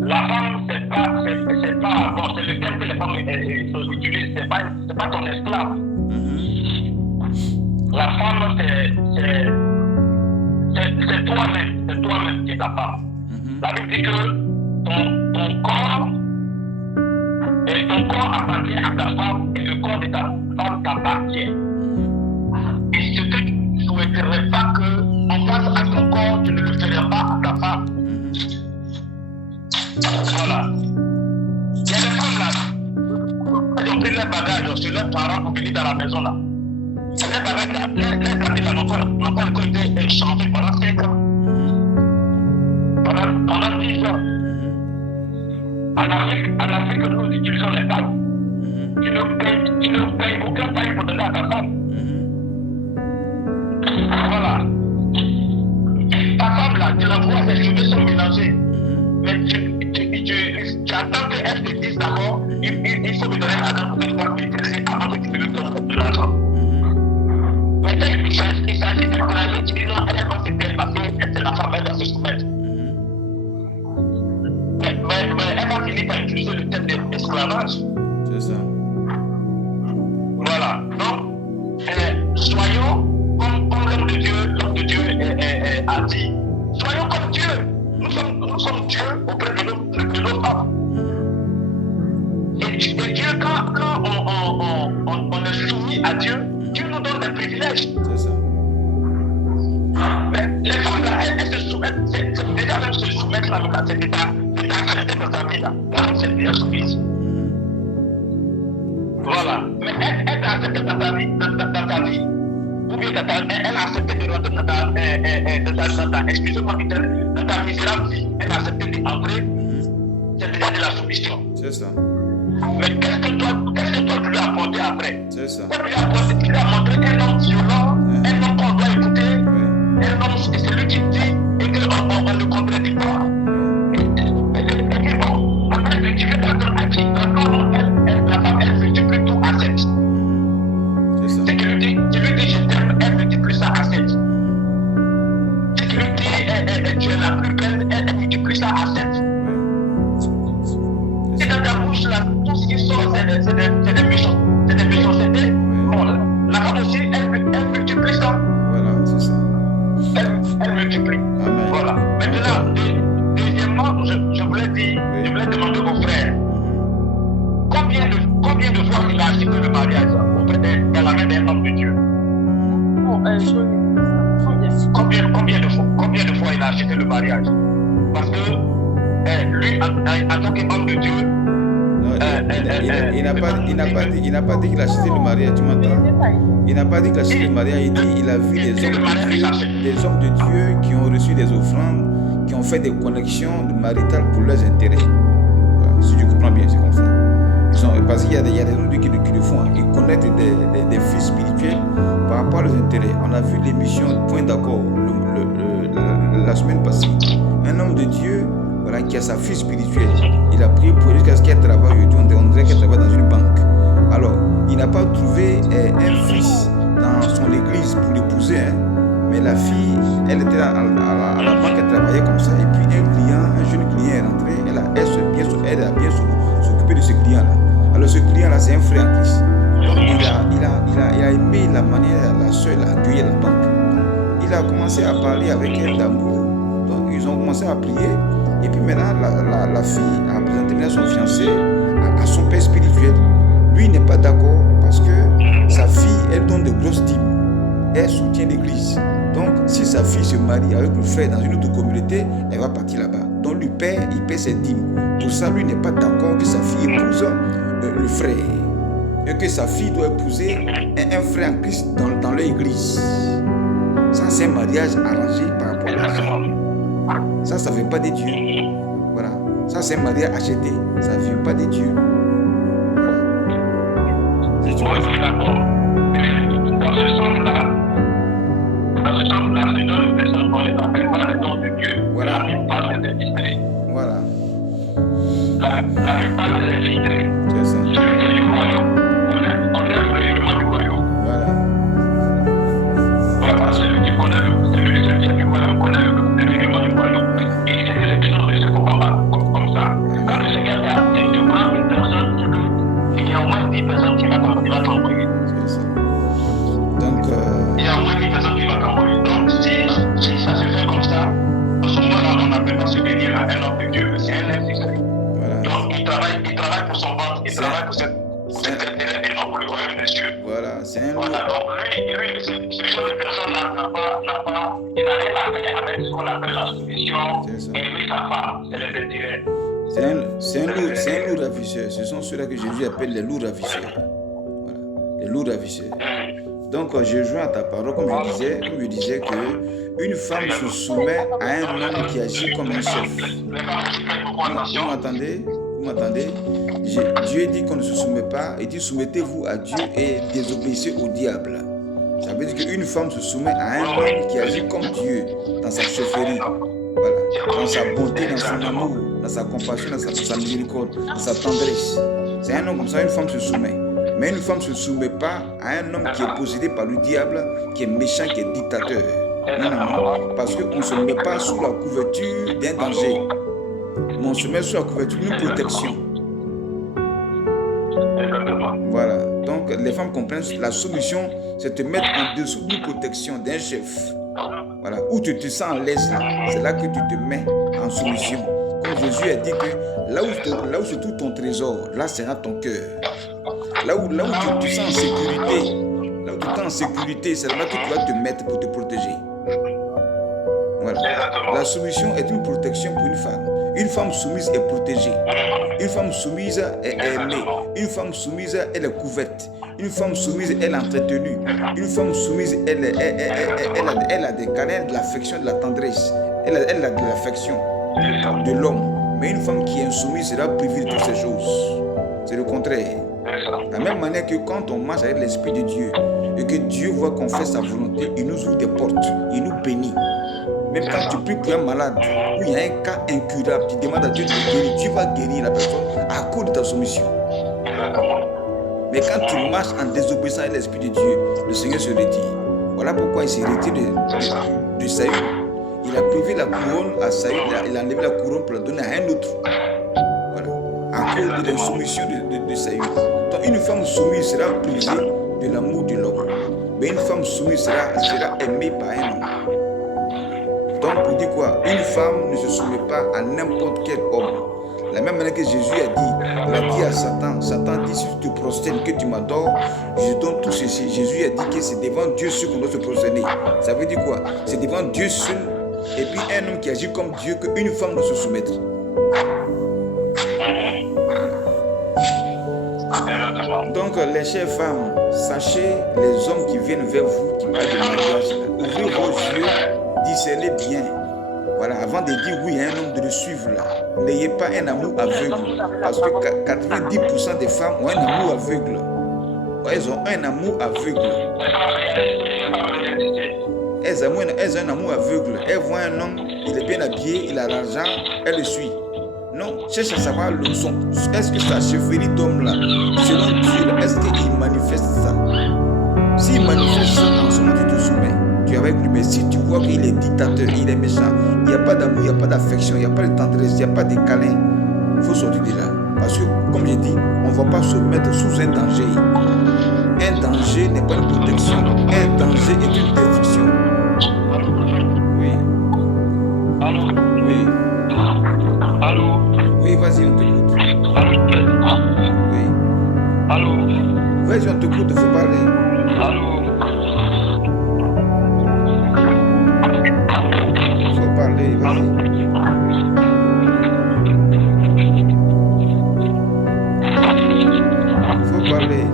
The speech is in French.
La femme, c'est pas, bon, c'est le terme que les femmes utilisent, c'est pas ton esclave. La femme, c'est toi-même qui es ta femme. Ça veut dire que ton corps appartient à ta femme et le corps de ta femme t'appartient. Et ce que tu ne souhaiterais pas qu'on fasse à ton corps, tu ne le ferais pas à ta femme. Voilà. Il y a des femmes là, elles ont pris leurs bagages sur leurs parents pour venir dans la maison là. Les bagages, les amis là n'ont pas encore été changés pendant 5 ans. Pendant 10 ans. En Afrique, nous utilisons les femmes. Tu ne payes aucun pain pour donner à ta femme. Voilà. Ta femme là, tu la vois, ses cheveux sont mélangés. Mais tu attends qu'elle te dise d'abord, il faut me donner l'argent pour que je puisse m'intéresser avant que tu me donnes de l'argent. Mais il s'agit d'encourager, tu dis non, elle va se faire parce que c'est la femme, elle va se soumettre. Mais elle va finir par utiliser le terme d'esclavage. C'est ça. Voilà. Donc, soyons comme l'homme de Dieu a dit. Soyons comme Dieu. Nous sommes Dieu auprès de nos femmes. Et Dieu, quand on est soumis à Dieu, Dieu nous donne des privilèges. C'est ça. Mais les femmes là, elles se soumettent. C'est déjà même se soumettre là, c'est déjà accepté dans ta vie là. La femme, c'est déjà soumise. Voilà. Mais elle t'a accepté dans ta vie. Ou bien elle a accepté de rentrer dans ta excusez-moi, dans ta misérable vie. Elle a accepté d'entrer. C'est déjà de la soumission. C'est ça. Mais qu'est-ce que toi tu lui as apporté après? C'est ça. Tu lui as montré un homme violent, un homme qu'on doit écouter, un homme, c'est celui qui dit et qu'on ne le contredit pas. Et bon, après, tu veux t'attendre à qui? La femme, elle multiplie tout à 7. C'est ça. C'est que tu lui dis je t'aime, elle multiplie ça à 7. Si tu lui dis tu es la plus belle, elle multiplie ça à 7. Et dans ta bouche là, tout ce qui sort, c'est des méchancetés. Bon, la femme aussi, elle multiplie ça. Voilà, c'est ça. Elle multiplie. Amen. Voilà. Maintenant, deuxièmement, je voulais demander aux frères, combien de fois il a acheté le mariage dans la main d'un homme de Dieu? Combien de fois il a acheté le mariage? Parce que lui, en tant qu'homme de Dieu, il n'a pas dit qu'il a acheté le mariage, tu m'entends? Il n'a pas dit qu'il a acheté le mariage, il dit qu'il a vu des hommes de Dieu qui ont reçu des offrandes, qui ont fait des connexions maritales pour leurs intérêts. Voilà, si tu comprends bien, c'est comme ça. Parce qu'il y a des hommes de Dieu qui le font, ils connaissent des fils spirituels par rapport à leurs intérêts. On a vu l'émission Point d'accord la semaine passée. Un homme de Dieu, voilà, qui a sa fille spirituelle, il a prié pour elle jusqu'à ce qu'elle travaille aujourd'hui. On dirait qu'elle travaille dans une banque. Alors, il n'a pas trouvé un fils dans son église pour l'épouser, hein. Mais la fille, elle était à la banque, elle travaillait comme ça. Et puis un jeune client est rentré, elle a bien s'occuper de ce client-là. Alors ce client-là, c'est un frère en Christ. Donc il a aimé la manière, la soeur a accueilli la banque. Il a commencé à parler avec elle d'amour. Donc ils ont commencé à prier. Et puis maintenant, la fille a présenté son fiancé à son père spirituel. Lui n'est pas d'accord parce que sa fille, elle donne de grosses dîmes. Elle soutient l'église. Donc, si sa fille se marie avec le frère dans une autre communauté, elle va partir là-bas. Donc, il paie ses dîmes. Pour ça, lui n'est pas d'accord que sa fille épouse le frère. Et que sa fille doit épouser un frère en Christ dans l'église. Ça, c'est un mariage arrangé par rapport à la femme. Ça ne vient pas de Dieu. Voilà. Ça, c'est un mariage acheté. Ça ne vient pas de Dieu. Oui, d'accord. Dans ce sens-là, c'est dans le personne qu'on les appelle par le nom de Dieu. Voilà. La plupart des districts. Voilà. La plupart des districts. C'est ça. Celui qui est du royaume, on est le règlement du royaume. Voilà. Voilà, celui qui connaît le règlement du royaume. Et se dédier à un homme de Dieu, c'est un infidèle. Voilà. Donc, il travaille pour son ventre, il travaille pour cet intérêt et non pour le royaume des cieux. Voilà, c'est un Voilà, donc lui, ce genre de personne-là il n'a rien à faire avec ce qu'on appelle la soumission, aimer sa femme, c'est les intérêts. C'est un loup ravisseur. Ce sont ceux-là que Jésus appelle les loups ravisseurs. Voilà, les loups ravisseurs. Donc, je joins à ta parole, comme je disais que une femme se soumet à un homme qui agit comme un chef. Vous m'entendez? Dieu dit qu'on ne se soumet pas. Il dit soumettez-vous à Dieu et désobéissez au diable. Ça veut dire qu'une femme se soumet à un homme qui agit comme Dieu dans sa chefferie. Voilà. Dans sa bonté, dans son amour, dans sa compassion, dans sa miséricorde, dans sa tendresse. C'est un homme comme ça, une femme se soumet. Mais une femme ne se soumet pas à un homme qui est possédé par le diable, qui est méchant, qui est dictateur. Non. Parce qu'on ne se met pas sous la couverture d'un danger. Mais on se met sous la couverture d'une protection. Voilà. Donc les femmes comprennent la soumission, c'est te mettre en dessous d'une protection d'un chef. Voilà. Où tu te sens à l'aise, c'est là que tu te mets en soumission. Comme Jésus a dit que là où se trouve ton trésor, là sera ton cœur. Là où tu te sens en sécurité, c'est là que tu vas te mettre pour te protéger. Voilà. La soumission est une protection pour une femme. Une femme soumise est protégée. Une femme soumise est aimée. Une femme soumise, elle est couverte. Une femme soumise, elle est entretenue. Une femme soumise, elle a des câlins, de l'affection, de la tendresse. Elle a de l'affection de l'homme. Mais une femme qui est insoumise sera privée de toutes ces choses. C'est le contraire. De la même manière que quand on marche avec l'Esprit de Dieu et que Dieu voit qu'on fait sa volonté, il nous ouvre des portes, il nous bénit. Même quand tu pries pour un malade, où il y a un cas incurable, tu demandes à Dieu de le guérir, Dieu va guérir la personne à cause de ta soumission. Mais quand tu marches en désobéissant à l'Esprit de Dieu, le Seigneur se retire. Voilà pourquoi il s'est retiré de Saül. Il a privé la couronne à Saül, il a enlevé la couronne pour la donner à un autre. Voilà. À cause de l'insoumission de Saül. Donc une femme soumise sera privée de l'amour de l'homme. Mais une femme soumise sera aimée par un homme. Donc pour dire quoi? Une femme ne se soumet pas à n'importe quel homme. La même manière que Jésus a dit à Satan, Satan dit si tu te prosternes, que tu m'adores, je donne tout ceci. Jésus a dit que c'est devant Dieu seul qu'on doit se prosterner. Ça veut dire quoi? C'est devant Dieu seul et puis un homme qui agit comme Dieu qu'une femme doit se soumettre. Donc les chères femmes, sachez les hommes qui viennent vers vous, qui parlent de mariage, ouvrez vos yeux, discernez bien. Voilà, avant de dire oui à un homme, de le suivre là. N'ayez pas un amour aveugle. Parce que 90% des femmes ont un amour aveugle. Elles ont un amour aveugle. Elles ont un amour aveugle. Elles voient un homme, il est bien habillé, il a l'argent, elles le suivent. Non, cherche à savoir le son. Est-ce que sa chefferie d'homme là, selon Dieu, est-ce qu'il manifeste ça? S'il manifeste ça, en ce moment tu te soumets. Tu es avec lui, mais si tu vois qu'il est dictateur, il est méchant, il n'y a pas d'amour, il n'y a pas d'affection, il n'y a pas de tendresse, il n'y a pas de câlin, il faut sortir de là. Parce que, comme j'ai dit, on ne va pas se mettre sous un danger. Un danger n'est pas une protection, un danger est une destruction. Oui. Allô? Oui. Allô? Oui, vas-y, on t'écoute. Allô? Oui. Allô? Vas-y, on t'écoute, il faut parler. Allô? Parler, vas-y. Faut parler.